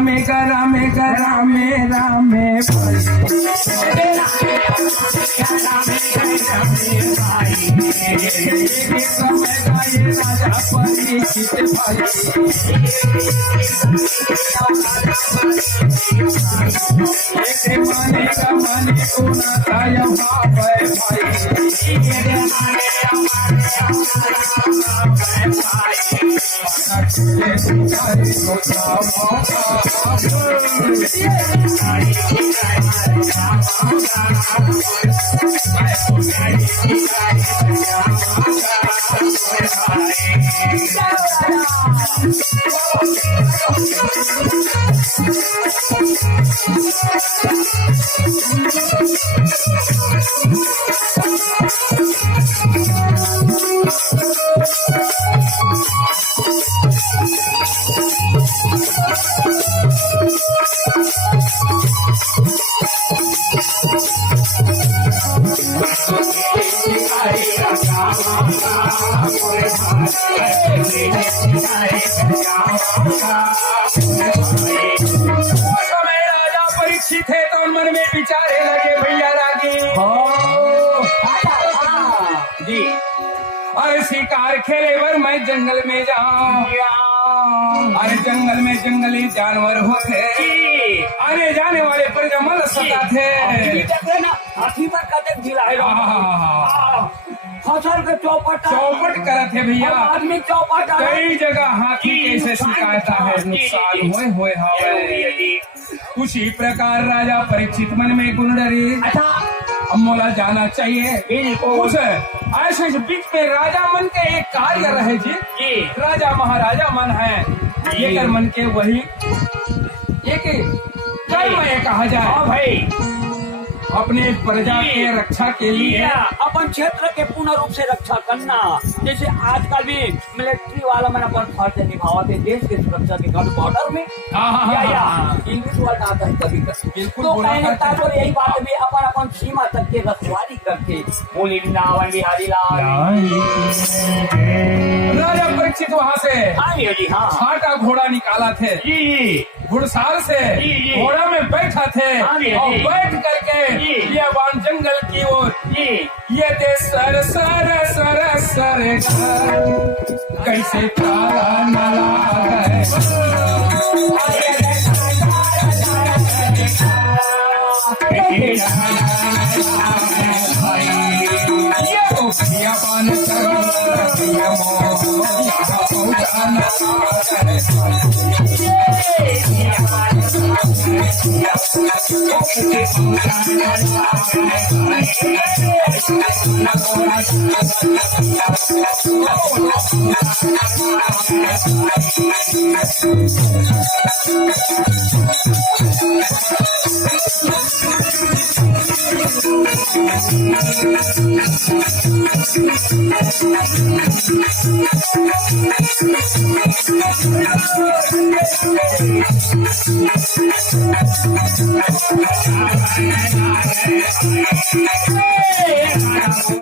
रामे रामे रामे रामे राजा परीक्षित भाई माने का माने को ना ताया भाई परीक्षित है तो मन में विचारे लगे भैया रागे जी और शिकार खेले वर मैं जंगल में जाऊं अरे जंगल में जंगली जानवर होते आने जाने वाले पर जमल सता थे हाथी पर कदम दिलाए फसल के चौपट करत है भैया आदमी चौपट कई जगह हाथी कैसे शिकायत है नुकसान हुए उसी प्रकार राजा परीक्षित मन में गुण डरे मोला जाना चाहिए उस ऐसे बीच में राजा मन के एक कार्य रहे जी राजा महाराजा मन है ये कर मन के वही एक कर्म कहा जाए भाई अपने प्रजा के रक्षा के लिए अपन क्षेत्र के पूर्ण रूप से रक्षा करना जैसे आजकल भी मिलिट्री वाला मैंने अपन फर्ज निभावा थे देश के सुरक्षा के बॉर्डर में इंग्लिश वर्ड आता है कभी बिल्कुल तो कहने तो यही बात भी अपन सीमा तक के रखवाली करके बोली वृंदावन बिहारी लाल राजा परीक्षित वहाँ से छाटा घोड़ा निकाला थे घुड़साल से घोड़ा में बैठा थे और बैठ करके ये बाण जंगल की ओर ये दे सर सर सर सर कैसे ताला नला गए ये बाण